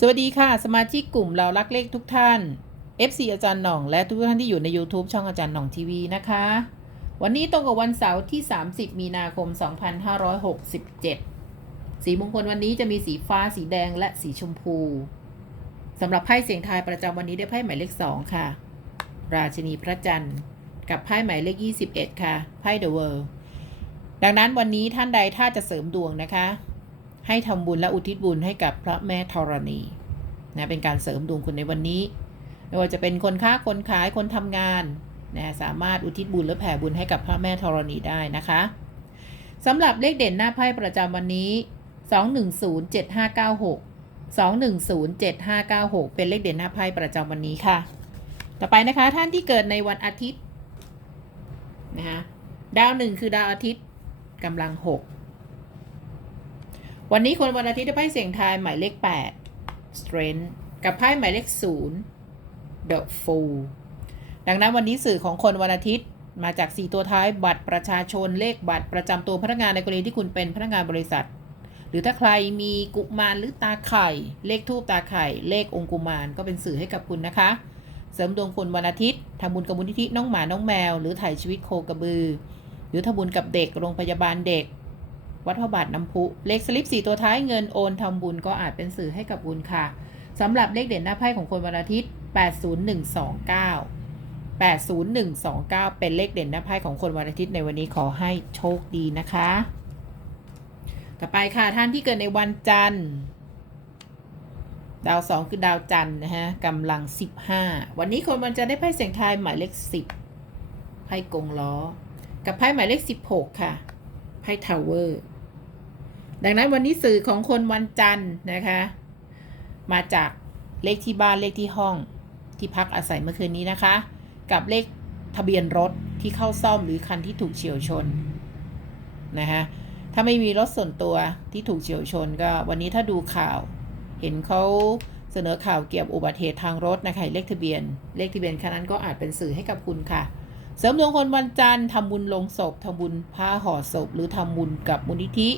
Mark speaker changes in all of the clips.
Speaker 1: สวัสดีค่ะ สมาชิกกลุ่มเรารักเลขทุกท่าน FC อาจารย์หน่อง และทุกท่านที่อยู่ใน YouTube ช่องอาจารย์หน่องทีวีนะคะ วันนี้ตรงกับวันเสาร์ที่ 30 มีนาคม 2567 สีมงคลวันนี้จะมีสีฟ้าสีแดงและสีชมพูสำหรับไพ่เสียงทายประจำวันนี้ได้ไพ่หมายเลข 2 ค่ะ ราชินีพระจันทร์กับไพ่หมายเลข 21 ค่ะไพ่ The World ดังนั้นวันนี้ท่านใดถ้าจะเสริมดวงนะคะ ให้ทำบุญและอุทิศบุญให้กับพระแม่ธรณีนะเป็นการเสริมดวงคุณในวันนี้ ไม่ว่าจะเป็นคนค้าคนขายคนทำงานนะสามารถอุทิศบุญหรือแผ่บุญให้กับพระแม่ธรณีได้นะคะสำหรับเลขเด่นหน้าไพ่ประจำวันนี้ 2107596 2107596 เป็นเลขเด่นหน้าไพ่ประจำวันนี้ค่ะ ต่อไปนะคะท่านที่เกิดในวันอาทิตย์นะคะดาวหนึ่งคือดาวอาทิตย์กำลังหก วันนี้คนวันอาทิตย์ได้ไพ่เสียงทายหมายเลข 8 strength กับไพ่หมายเลข 0 the fool ดังนั้นวันนี้สื่อของคนวันอาทิตย์มาจาก 4 ตัวท้ายบัตรประชาชนเลขบัตรประจำตัวพนักงานในกรณีที่คุณเป็นพนักงานบริษัท หรือถ้าใครมีกุมารหรือตาไข่ เลขทูบตาไข่ เลของค์กุมารก็เป็นสื่อให้กับคุณนะคะ เสริมดวงคุณวันอาทิตย์ทำบุญกับมูลนิธิน้องหมาน้องแมว หรือถ่ายชีวิตโคกระบือ หรือทำบุญกับเด็กโรงพยาบาลเด็ก วัดพระบาทน้ำพุ เลขสลิป4ตัวท้ายเงินโอนทำบุญก็อาจเป็นสื่อให้กับบุญค่ะสำหรับเลขเด่นหน้าไพ่ของคนวันอาทิตย์ 80129 80129 เป็นเลขเด่นหน้าไพ่ของคนวันอาทิตย์ในวันนี้ขอให้โชคดีนะคะ ต่อไปค่ะท่านที่เกิดในวันจันทร์ ดาวสองคือดาวจันทร์นะฮะกำลัง 15 วันนี้คนวันจันทร์ได้ไพ่เสียงทายหมายเลข 10 ไพ่กงล้อ กับไพ่หมายเลข 16 ค่ะ ไพ่ทาวเวอร์ ดังนั้นวันนี้สื่อของคนวันจันทร์นะคะ มาจากเลขที่บ้านเลขที่ห้องที่พักอาศัยเมื่อคืนนี้นะคะ กับเลขทะเบียนรถที่เข้าซ่อมหรือคันที่ถูกเฉียวชนนะคะถ้าไม่มีรถส่วนตัวที่ถูกเฉียวชนก็วันนี้ถ้าดูข่าว เห็นเขาเสนอข่าวเกี่ยวกับอุบัติเหตุทางรถนะคะเลขทะเบียน เลขทะเบียนคันนั้นก็อาจเป็นสื่อให้กับคุณค่ะ เสริมดวงคนวันจันทร์ทำบุญลงศพทำบุญผ้าห่อศพ หรือทำบุญกับมูลนิธิ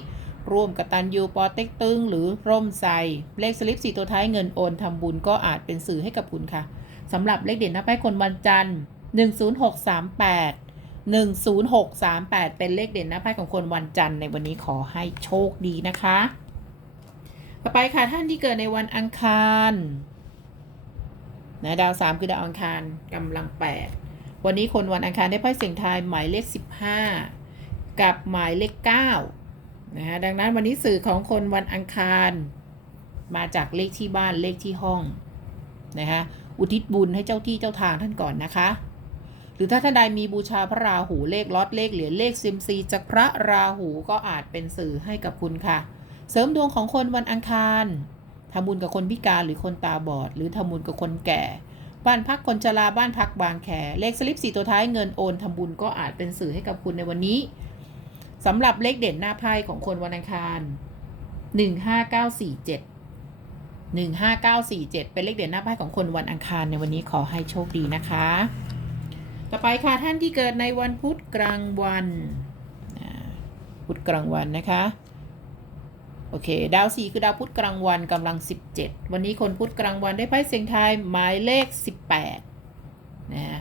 Speaker 1: ร่วมกตันยูปอเต็กตึงหรือร่มไทรเลขสลิปสีตัวท้ายเงินโอนทำบุญก็อาจเป็นสื่อให้กับคุณค่ะสำหรับเลขเด่นหน้าไพ่คนวันจันทร์10638 10638 เป็นเลขเด่นหน้าไพ่ของคนวันจันทร์ในวันนี้ขอให้โชคดีนะคะ ต่อไปค่ะท่านที่เกิดในวันอังคารนะดาวสามคือดาวอังคารกำลัง8วันนี้คนวันอังคารได้ไพ่เสียงทายหมายเลข15กับหมายเลข9 นะฮะดังนั้นวันนี้สื่อของคนวันอังคาร มาจากเลขที่บ้านเลขที่ห้องนะคะอุทิศบุญให้เจ้าที่เจ้าทางท่านก่อนนะคะ หรือถ้าท่านใดมีบูชาพระราหูเลขล็อตเลขเหรียญเลขซิมซีจากพระราหูก็อาจเป็นสื่อให้กับคุณค่ะ เสริมดวงของคนวันอังคารทำบุญกับคนพิการหรือคนตาบอด หรือทำบุญกับคนแก่ บ้านพักคนชราบ้านพักบางแคเลขสลิปสีตัวท้ายเงินโอนทำบุญก็อาจเป็นสื่อให้กับคุณในวันนี้ สำหรับเลขเด่นหน้าไพ่ของคนวันอังคาร 15947 15947 เป็นเลขเด่นหน้าไพ่ของคนวันอังคารในวันนี้ขอให้โชคดีนะคะ ต่อไปค่ะท่านที่เกิดในวันพุธกลางวันพุธกลางวันนะคะ โอเค ดาวสี่คือดาวพุธกลางวันกำลัง 17 วันนี้คนพุธกลางวันได้ไพ่เสียงทยหมายเลข 18นะ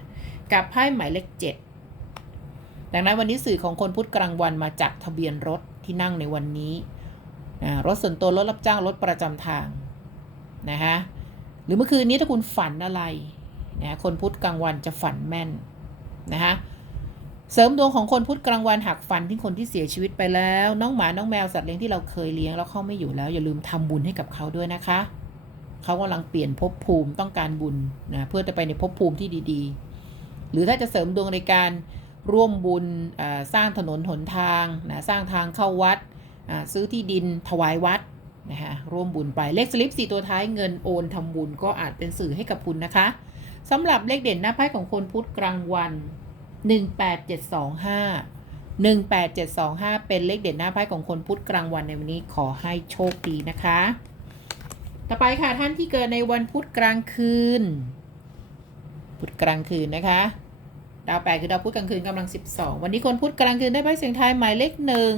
Speaker 1: กับไพ่หมายเลข 7 ดังนั้นวันนี้สื่อของคนพุธกลางวันมาจากทะเบียนรถที่นั่งในวันนี้รถส่วนตัวรถรับจ้างรถประจำทางนะคะหรือเมื่อคืนนี้ถ้าคุณฝันอะไรนะคนพุธกลางวันจะฝันแม่นนะคะเสริมดวงของคนพุธกลางวันหักฟันที่คนที่เสียชีวิตไปแล้ว น้องหมาน้องแมวสัตว์เลี้ยงที่เราเคยเลี้ยงแล้วเขาไม่อยู่แล้ว อย่าลืมทำบุญให้กับเขาด้วยนะคะ เขากำลังเปลี่ยนภพภูมิต้องการบุญนะเพื่อจะไปในภพภูมิที่ดี ๆ หรือถ้าจะเสริมดวงในการ ร่วมบุญสร้างถนนหนทางนะสร้างทางเข้าวัด ซื้อที่ดินถวายวัดนะคะร่วมบุญไปเลขสลิปสี่ตัวท้ายเงินโอนทำบุญก็อาจเป็นสื่อให้กับคุณนะคะสำหรับเลขเด่นหน้าไพ่ของคนพุธกลางวัน 18725 18725 เป็นเลขเด่นหน้าไพ่ของคนพุธกลางวันในวันนี้ขอให้โชคดีนะคะ ต่อไปค่ะท่านที่เกิดในวันพุธกลางคืน พุธกลางคืนนะคะ ดาวแปดคือดาวพุธกลางคืนกำลัง12วันนี้คนพุธกลางคืนได้ไพ่เสียงทายหมายเลขหนึ่ง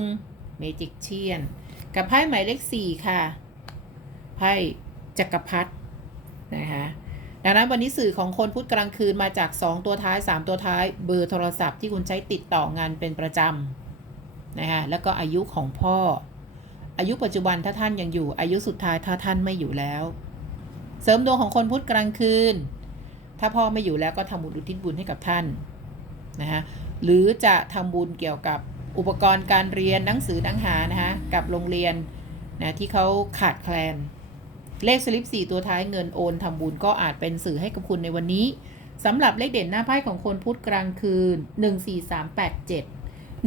Speaker 1: เมจิกเชียน กับไพ่หมายเลข4ค่ะ ไพ่จักรพรรดินะคะดังนั้นวันนี้สื่อของคนพุธกลางคืนมาจาก 2 ตัวท้าย 3 ตัวท้าย เบอร์โทรศัพท์ที่คุณใช้ติดต่องานเป็นประจำนะคะแล้วก็อายุของพ่อ อายุปัจจุบันถ้าท่านยังอยู่ อายุสุดท้ายถ้าท่านไม่อยู่แล้ว เสริมดวงของคนพุธกลางคืน ถ้าพ่อไม่อยู่แล้วก็ทำบุญอุทิศบุญให้กับท่าน นะคะหรือจะทำบุญเกี่ยวกับอุปกรณ์การเรียนหนังสือหนังหานะคะกับโรงเรียนนะที่เขาขาดแคลน เลขสลิป 4 ตัวท้ายเงินโอนทำบุญก็อาจเป็นสื่อให้กับคุณในวันนี้สำหรับเลขเด่นหน้าไพ่ของคนพุธกลางคืน 14387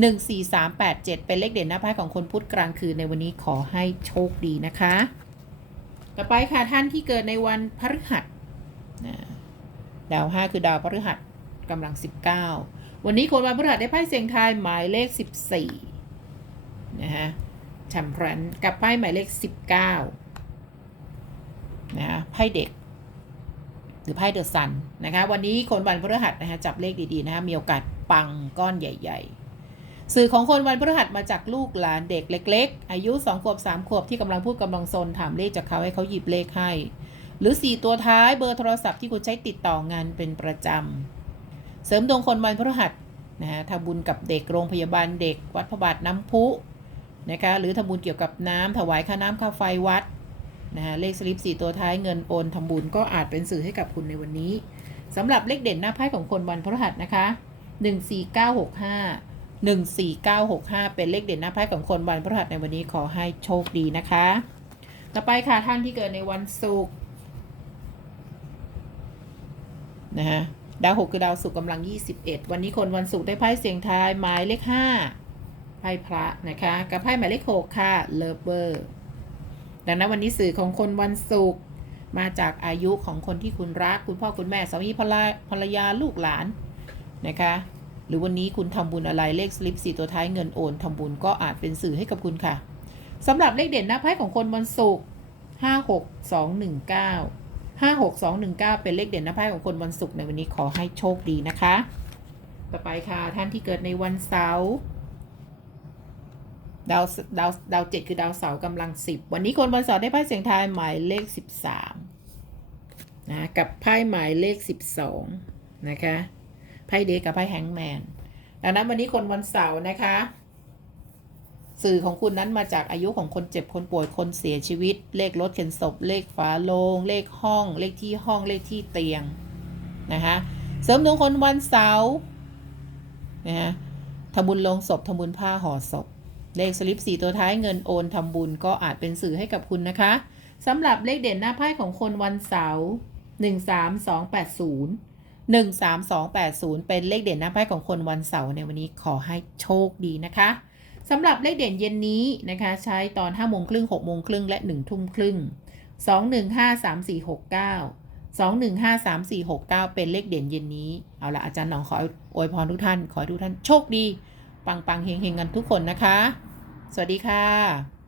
Speaker 1: 14387 เป็นเลขเด่นหน้าไพ่ของคนพุธกลางคืนในวันนี้ขอให้โชคดีนะคะ ต่อไปค่ะท่านที่เกิดในวันพฤหัสดาว 5 คือดาวพฤหัสกำลัง 19 วันนี้คนวันพฤหัสได้ไพ่เสียงทายหมายเลข 14นะฮะแชมพรนกับไพ่หมายเลข 19นะฮะไพ่เด็ก หรือไพ่เดอะซันนะคะวันนี้คนวันพฤหัสนะคะจับเลขดีๆนะคะมีโอกาสปังก้อนใหญ่ ๆ สื่อของคนวันพฤหัสมาจากลูกหลานเด็กเล็ก ๆ อายุ 2 ขวบ 3 ขวบที่กำลังพูดกำลังซนถามเลขจากเขาให้เขาหยิบเลขให้ หรือ 4 ตัวท้ายเบอร์โทรศัพท์ที่คุณใช้ติดต่องานเป็นประจำ เสริมดวงคนวันพฤหัสนะฮะทำบุญกับเด็กโรงพยาบาลเด็ก วัดพระบาทน้ำพุนะคะหรือทำบุญเกี่ยวกับน้ำถวายค่าน้ำค่าไฟวัดนะฮะเลขสลิป4ตัวท้ายเงินโอนทำบุญก็อาจเป็นสื่อให้กับคุณในวันนี้สำหรับเลขเด่นหน้าไพ่ของคนวันพฤหัสนะคะ14965 14965เป็นเลขเด่นหน้าไพ่ของคนวันพฤหัสในวันนี้ขอให้โชคดีนะคะ ต่อไปค่ะท่านที่เกิดในวันศุกร์นะฮะ ดาวหกคือดาวศุกร์กำลัง 21 วันนี้คนวันศุกร์ได้ไพ่เสียงทายหมายเลข5ไพ่พระนะคะกับไพ่หมายเลข6ค่ะเลิฟเวอร์ดังนั้นวันนี้สื่อของคนวันศุกร์มาจากอายุของคนที่คุณรัก คุณพ่อคุณแม่สามีภรรยาภรยาลูกหลานนะคะหรือวันนี้คุณทำบุญอะไรเลขสลิป4ตัวท้ายเงินโอนทำบุญก็อาจเป็นสื่อให้กับคุณค่ะสำหรับเลขเด่นหน้าไพ่ของคนวันศุกร์56219 56219 เป็นเลขเด่นหน้าไพ่ของคนวันศุกร์ในวันนี้ขอให้โชคดีนะคะ ต่อไปค่ะท่านที่เกิดในวันเสาร์ดาวดาวดาวเจ็ดคือดาวเสาร์กำลังสิบวันนี้คนวันเสาร์ได้ไพ่เสียงทายหมายเลขสิบสามนะกับไพ่หมายเลขสิบสองนะคะไพ่เดกับไพ่แฮงแมนดังนั้นวันนี้คนวันเสาร์นะคะ สื่อของคุณนั้นมาจากอายุของคนเจ็บคนป่วยคนเสียชีวิต เลขรถเข็นศพ เลขฝาโลง เลขห้อง เลขที่ห้องเลขที่เตียงนะคะเสริมดวงคนวันเสาร์นะฮะทำบุญลงศพทำบุญผ้าห่อศพ เลขสลิป4ตัวท้ายเงินโอนทำบุญก็อาจเป็นสื่อให้กับคุณนะคะสำหรับเลขเด่นหน้าไพ่ของคนวันเสาร์13280 13280เป็นเลขเด่นหน้าไพ่ของคนวันเสาร์ในวันนี้ขอให้โชคดีนะคะ สำหรับเลขเด่นเย็นนี้นะคะ ใช้ตอน5โมงครึ่ง6โมงครึ่งและ1ทุ่มครึ่ง2153469 2153469 เป็นเลขเด่นเย็นนี้ เอาละอาจารย์หนองขออวยพรทุกท่าน ขอให้ทุกท่านโชคดี ปังปังเฮงเฮงกันทุกคนนะคะ สวัสดีค่ะ